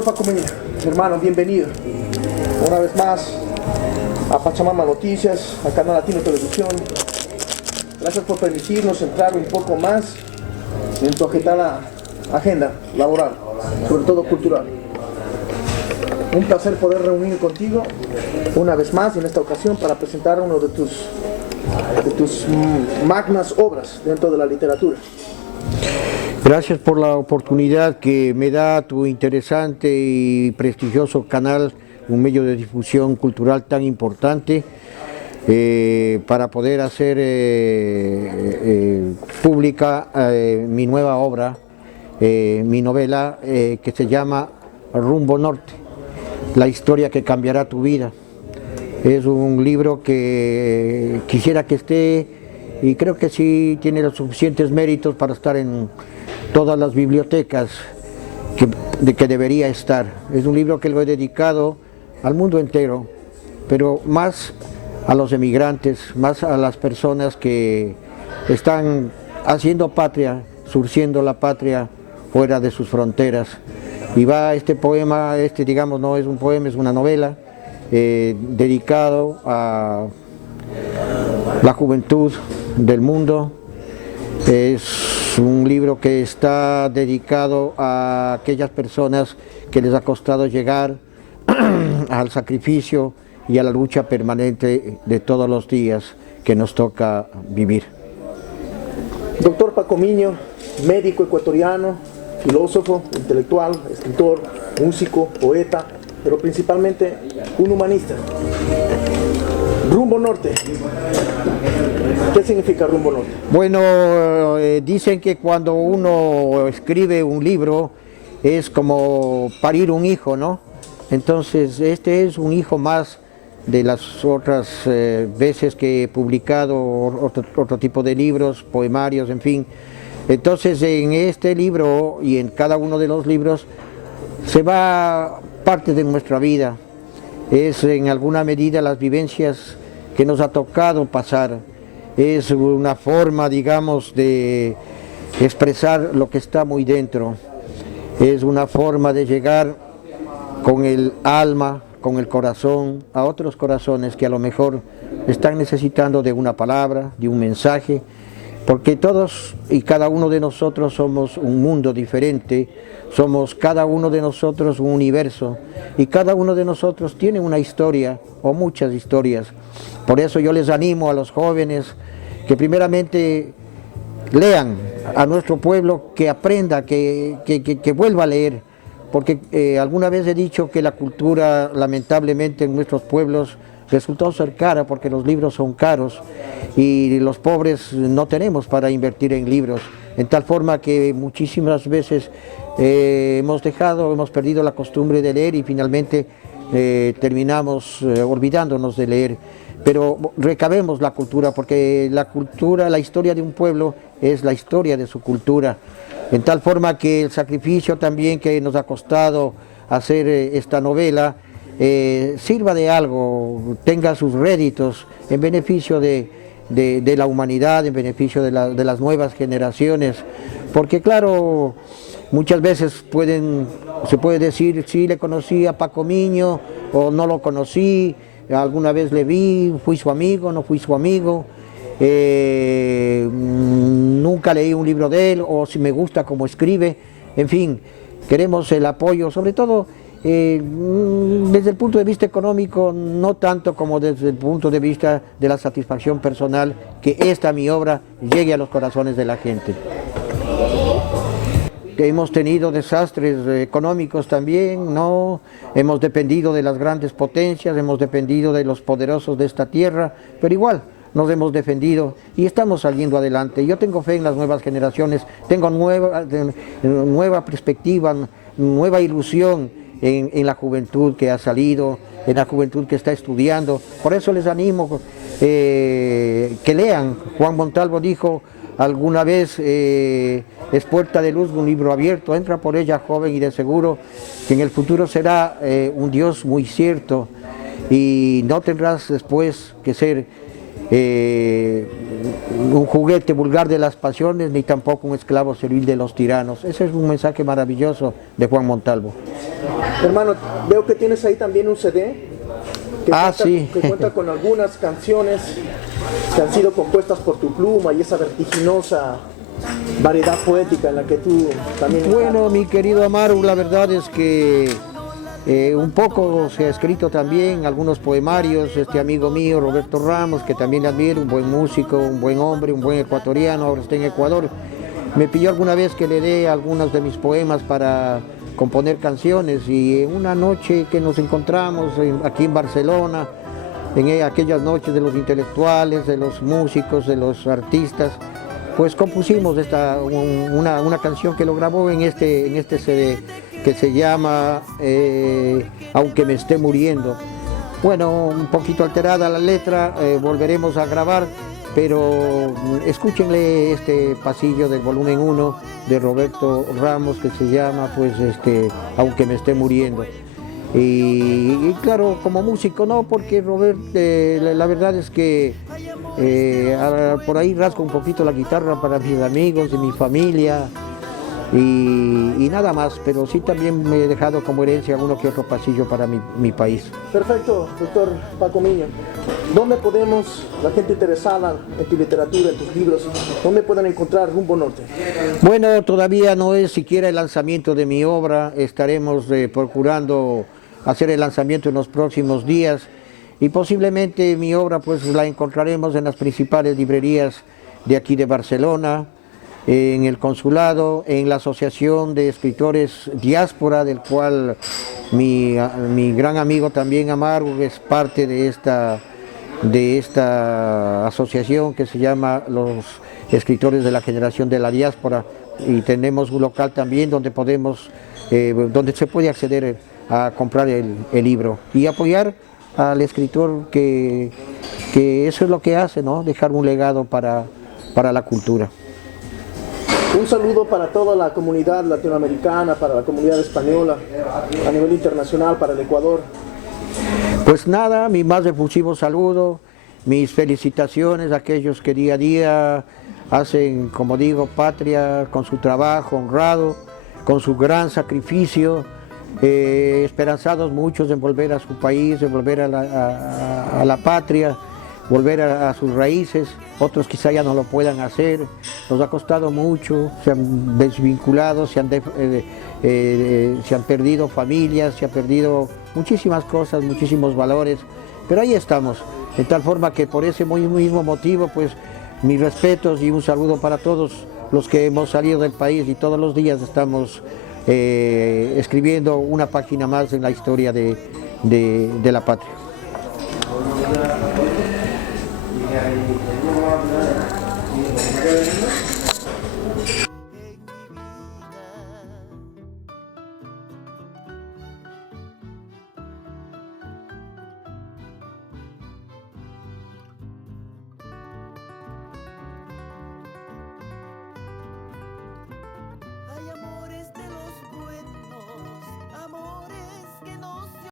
Doctor Paco Meña, hermano, bienvenido una vez más a Pachamama Noticias, a Canal Latino Televisión. Gracias por permitirnos entrar un poco más en tu agitada agenda laboral, sobre todo cultural. Un placer poder reunir contigo una vez más en esta ocasión para presentar uno de tus magnas obras dentro de la literatura. Gracias por la oportunidad que me da tu interesante y prestigioso canal, un medio de difusión cultural tan importante, para poder hacer pública mi nueva obra, mi novela que se llama Rumbo Norte, la historia que cambiará tu vida. Es un libro que quisiera que esté, y creo que sí tiene los suficientes méritos para estar en todas las bibliotecas que debería estar. Es un libro que lo he dedicado al mundo entero, pero más a los emigrantes, más a las personas que están haciendo patria, surciendo la patria fuera de sus fronteras. Y va este poema, digamos no es un poema, es una novela, dedicado a la juventud del mundo. Es un libro que está dedicado a aquellas personas que les ha costado llegar al sacrificio y a la lucha permanente de todos los días que nos toca vivir. Doctor Paco Miño, médico ecuatoriano, filósofo, intelectual, escritor, músico, poeta, pero principalmente un humanista. Rumbo Norte. ¿Qué significa Rumbo Norte? Bueno, dicen que cuando uno escribe un libro es como parir un hijo, ¿no? Entonces este es un hijo más de las otras veces que he publicado otro tipo de libros, poemarios, en fin. Entonces en este libro y en cada uno de los libros se va parte de nuestra vida. Es en alguna medida las vivencias que nos ha tocado pasar. Es una forma, digamos, de expresar lo que está muy dentro. Es una forma de llegar con el alma, con el corazón, a otros corazones que a lo mejor están necesitando de una palabra, de un mensaje, porque todos y cada uno de nosotros somos un mundo diferente, somos cada uno de nosotros un universo, y cada uno de nosotros tiene una historia o muchas historias. Por eso yo les animo a los jóvenes que primeramente lean a nuestro pueblo, que aprenda, que vuelva a leer, porque alguna vez he dicho que la cultura lamentablemente en nuestros pueblos resultó ser cara porque los libros son caros y los pobres no tenemos para invertir en libros, en tal forma que muchísimas veces hemos perdido la costumbre de leer y finalmente terminamos olvidándonos de leer. Pero recabemos la cultura, porque la cultura, la historia de un pueblo es la historia de su cultura, en tal forma que el sacrificio también que nos ha costado hacer esta novela sirva de algo, tenga sus réditos en beneficio de la humanidad, en beneficio de las nuevas generaciones, porque claro, muchas veces se puede decir, sí, le conocí a Paco Miño o no lo conocí, alguna vez le vi, fui su amigo, no fui su amigo, nunca leí un libro de él, o si me gusta cómo escribe, en fin, queremos el apoyo, sobre todo desde el punto de vista económico, no tanto como desde el punto de vista de la satisfacción personal, que mi obra llegue a los corazones de la gente. Hemos tenido desastres económicos también, ¿no? Hemos dependido de las grandes potencias, hemos dependido de los poderosos de esta tierra, pero igual nos hemos defendido y estamos saliendo adelante. Yo tengo fe en las nuevas generaciones, tengo nueva perspectiva, nueva ilusión en la juventud que ha salido, en la juventud que está estudiando. Por eso les animo que lean. Juan Montalvo dijo alguna vez, es puerta de luz, un libro abierto, entra por ella joven y de seguro que en el futuro será un Dios muy cierto y no tendrás después que ser un juguete vulgar de las pasiones, ni tampoco un esclavo servil de los tiranos. Ese es un mensaje maravilloso de Juan Montalvo. Hermano, veo que tienes ahí también un CD Sí. que cuenta con algunas canciones que han sido compuestas por tu pluma y esa vertiginosa variedad poética en la que tú también... Bueno, mi querido Amaru, la verdad es que un poco se ha escrito también algunos poemarios. Este amigo mío, Roberto Ramos, que también admiro, un buen músico, un buen hombre, un buen ecuatoriano, ahora está en Ecuador, me pidió alguna vez que le dé algunos de mis poemas para componer canciones, y en una noche que nos encontramos aquí en Barcelona, en aquellas noches de los intelectuales, de los músicos, de los artistas, pues compusimos una canción que lo grabó en este CD, que se llama Aunque me esté muriendo. Bueno, un poquito alterada la letra, volveremos a grabar, pero escúchenle este pasillo del volumen 1 de Roberto Ramos, que se llama pues Aunque me esté muriendo. Y claro, como músico no, porque Robert, la verdad es que por ahí rasco un poquito la guitarra para mis amigos y mi familia, y nada más, pero sí también me he dejado como herencia uno que otro pasillo para mi país. Perfecto, doctor Paco Miño. ¿Dónde podemos, la gente interesada en tu literatura, en tus libros, dónde pueden encontrar Rumbo Norte? Bueno, todavía no es siquiera el lanzamiento de mi obra. Estaremos procurando hacer el lanzamiento en los próximos días, y posiblemente mi obra pues la encontraremos en las principales librerías de aquí de Barcelona, en el consulado, en la Asociación de Escritores Diáspora, del cual mi gran amigo también Amaru es parte de esta asociación que se llama los Escritores de la Generación de la Diáspora, y tenemos un local también donde donde se puede acceder a comprar el libro y apoyar al escritor, que eso es lo que hace, ¿no? Dejar un legado para la cultura. Un saludo para toda la comunidad latinoamericana, para la comunidad española, a nivel internacional, para el Ecuador. Pues nada, mi más efusivo saludo, mis felicitaciones a aquellos que día a día hacen, como digo, patria con su trabajo honrado, con su gran sacrificio, esperanzados muchos en volver a su país, en volver a la patria, volver a sus raíces. Otros quizá ya no lo puedan hacer, nos ha costado mucho, se han desvinculado, se han perdido familias, se han perdido muchísimas cosas, muchísimos valores, pero ahí estamos, de tal forma que por ese mismo motivo, pues mis respetos y un saludo para todos los que hemos salido del país y todos los días estamos escribiendo una página más en la historia de la patria.